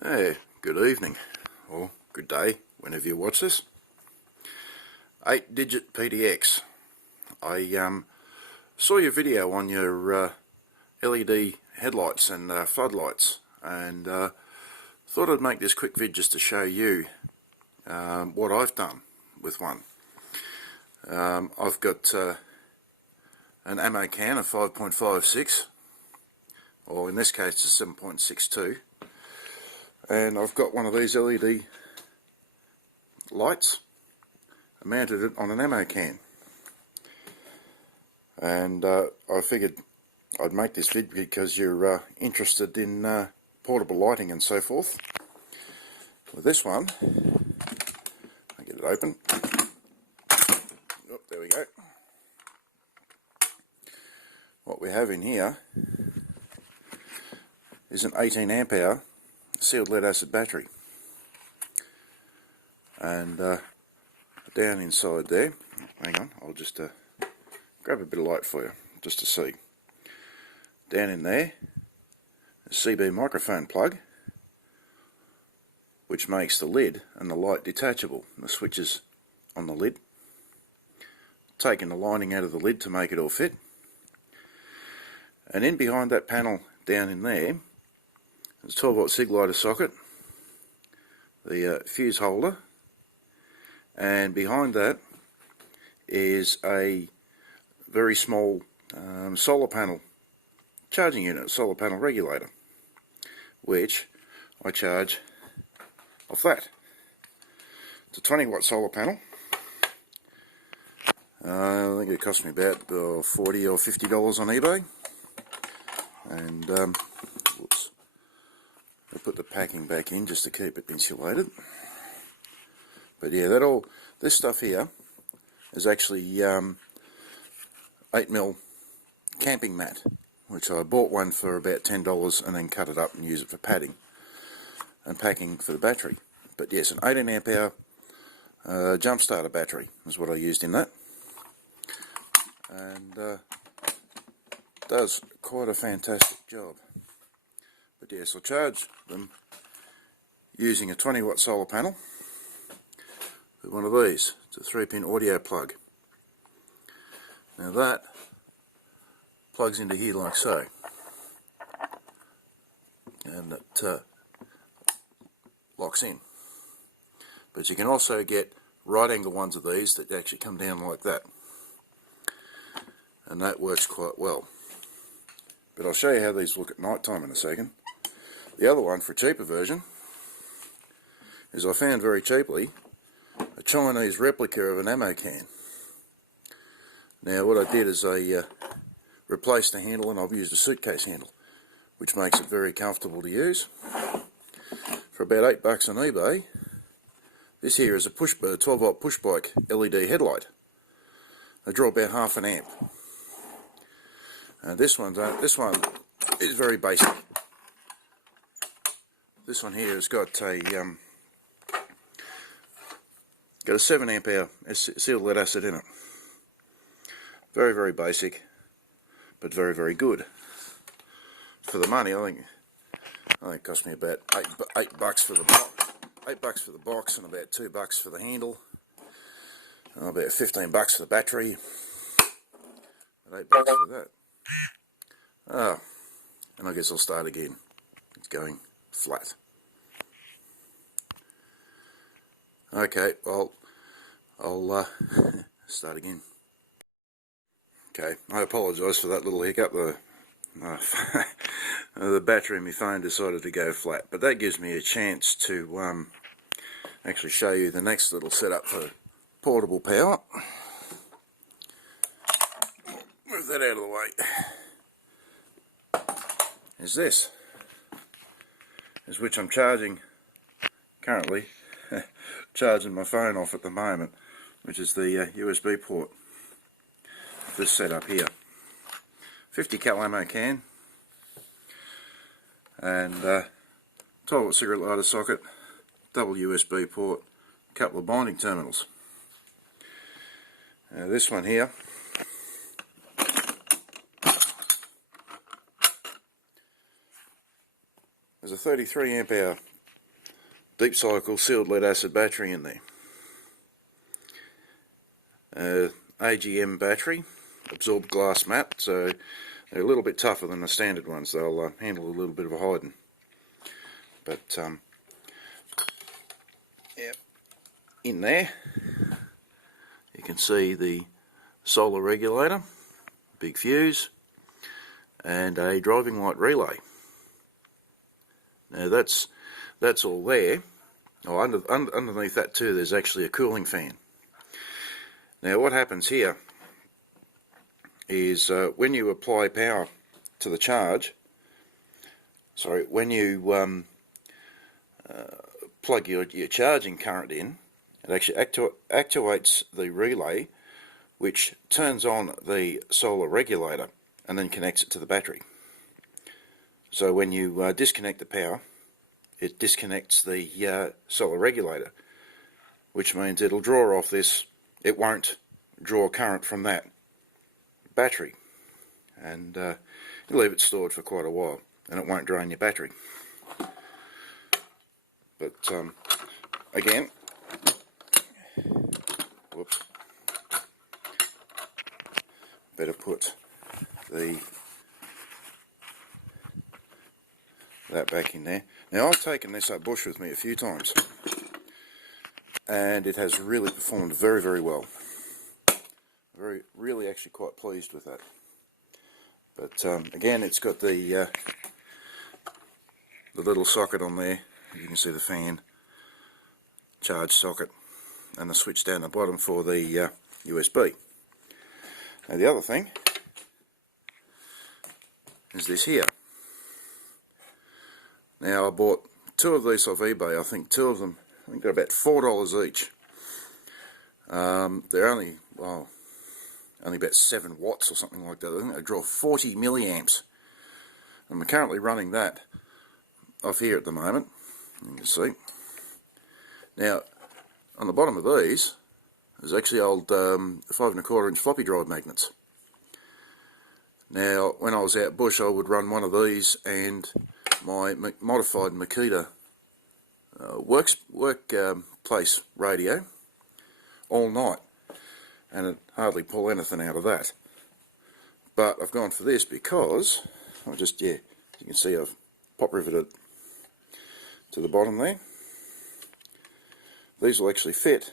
Hey, good evening, or good day, whenever you watch this. 8-digit PDX. I saw your video on your LED headlights and floodlights, and thought I'd make this quick vid just to show you what I've done with one. I've got an ammo can of 5.56, or in this case it's 7.62. And I've got one of these LED lights, mounted it on an ammo can, and I figured I'd make this vid because you're interested in portable lighting and so forth. With this one, I get it open. Oh, there we go. What we have in here is an 18 amp hour sealed lead acid battery, and down inside there, hang on, I'll just grab a bit of light for you just to see. Down in there, a CB microphone plug, which makes the lid and the light detachable. The switch is on the lid, taking the lining out of the lid to make it all fit, and in behind that panel down in there, there's a 12-volt SIG lighter socket, the fuse holder, and behind that is a very small solar panel charging unit, solar panel regulator, which I charge off that. It's a 20-watt solar panel. I think it cost me about $40 or $50 on eBay, and whoops. I'll put the packing back in just to keep it insulated. But yeah, this stuff here is actually 8mm camping mat, which I bought one for about $10 and then cut it up and use it for padding and packing for the battery. But yes, an 18 amp hour jump starter battery is what I used in that, and does quite a fantastic job. But yes, I'll charge them using a 20-watt solar panel with one of these. It's a 3-pin audio plug. Now that plugs into here like so, and it locks in. But you can also get right angle ones of these that actually come down like that, and that works quite well. But I'll show you how these look at night time in a second. The other one, for a cheaper version, is I found very cheaply a Chinese replica of an ammo can. Now what I did is I replaced the handle, and I've used a suitcase handle, which makes it very comfortable to use. For about $8 on eBay, this here is a 12-volt push bike LED headlight. They draw about half an amp. This one is very basic. This one here has got a 7 amp hour sealed lead acid in it. Very, very basic, but very, very good. For the money, I think it cost me about $8 for the box. $8 for the box, and about $2 for the handle, and about $15 for the battery, and $8 for that. Oh, and I guess I'll start again. It's going flat. Okay, well, I'll start again. Okay, I apologise for that little hiccup. The battery in my phone decided to go flat, but that gives me a chance to actually show you the next little setup for portable power. Move that out of the way. Is this, which I'm charging currently, charging my phone off at the moment, which is the USB port of this setup here. 50 cal ammo can, and 12-watt cigarette lighter socket, double USB port, a couple of binding terminals. Now this one here is a 33 amp hour deep cycle sealed lead acid battery in there. AGM battery, absorbed glass mat, so they're a little bit tougher than the standard ones. They'll handle a little bit of a hiding. But yeah, in there you can see the solar regulator, big fuse, and a driving light relay. Now that's all there. Oh, underneath that too, there's actually a cooling fan. Now what happens here is when you apply power to the charge, when you plug your charging current in, it actually actuates the relay, which turns on the solar regulator and then connects it to the battery. So when you disconnect the power, it disconnects the solar regulator, which means it'll draw off this. It won't draw current from that battery, and you'll leave it stored for quite a while, and it won't drain your battery. But again, whoops, better put that back in there. Now I've taken this up bush with me a few times, and it has really performed very, very well. Really actually quite pleased with that. But again, it's got the little socket on there. You can see the fan, charge socket, and the switch down the bottom for the USB. Now the other thing is this here. Now I bought two of these off eBay. I think two of them, I think they're about $4 each. They're only about 7 watts or something like that. I think they draw 40 milliamps. And I'm currently running that off here at the moment. You can see. Now, on the bottom of these, there's actually old 5¼ inch floppy drive magnets. Now, when I was out bush, I would run one of these and my modified Makita workplace radio all night, and it hardly pull anything out of that. But I've gone for this because as you can see, I've pop riveted to the bottom there. These will actually fit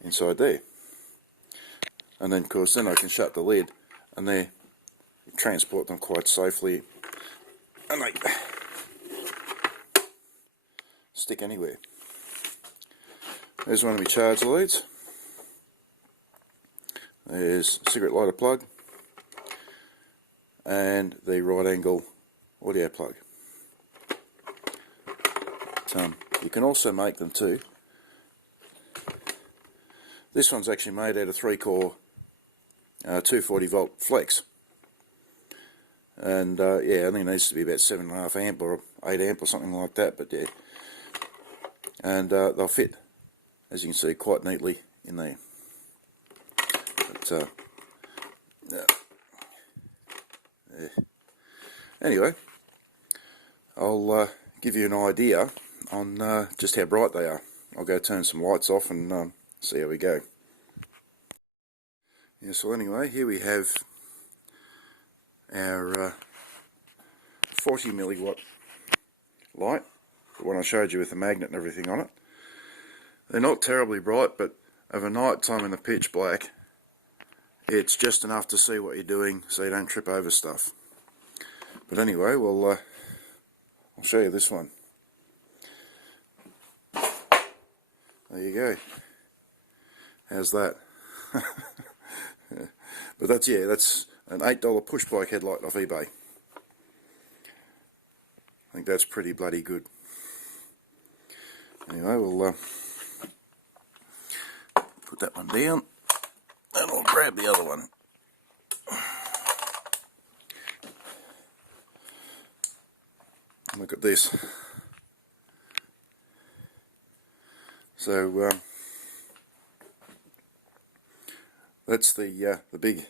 inside there, and then of course I can shut the lid and there transport them quite safely, and they stick anywhere. There's one of my charge leads. There's a cigarette lighter plug and the right angle audio plug. You can also make them too. This one's actually made out of 3-core 240 volt flex, and yeah, I think it needs to be about 7.5 amp or 8 amp or something like that, but yeah, and they'll fit, as you can see, quite neatly in there. But yeah. Anyway, I'll give you an idea on just how bright they are. I'll go turn some lights off and see how we go. Yeah, so anyway, here we have our 40 milliwatt light, the one I showed you with the magnet and everything on it. They're not terribly bright, but over night time in the pitch black, it's just enough to see what you're doing so you don't trip over stuff. But anyway, well, I'll show you this one. There you go. How's that? But that's an $8 push bike headlight off eBay. I think that's pretty bloody good. Anyway, we'll put that one down and I'll grab the other one. Look at this. So that's the big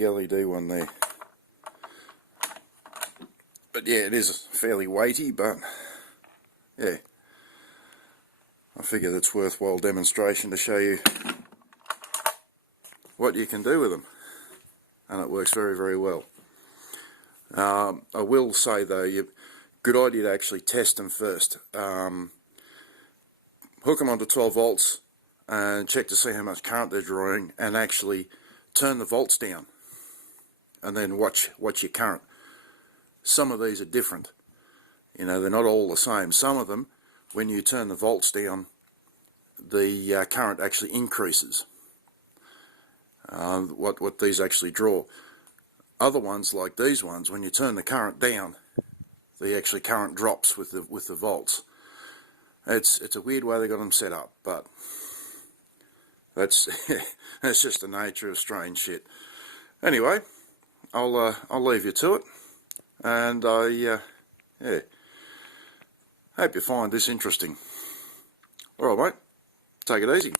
LED one there. But yeah, it is fairly weighty, but yeah, I figure it's worthwhile demonstration to show you what you can do with them, and it works very, very well. I will say though, good idea to actually test them first. Hook them onto 12 volts and check to see how much current they're drawing, and actually turn the volts down, and then watch your current. Some of these are different, you know, they're not all the same. Some of them, when you turn the volts down, the current actually increases, what these actually draw. Other ones, like these ones, when you turn the current down, the actually current drops with the volts. It's a weird way they got them set up, but that's that's just the nature of strange shit. Anyway, I'll leave you to it, and yeah, hope you find this interesting. All right, mate, take it easy.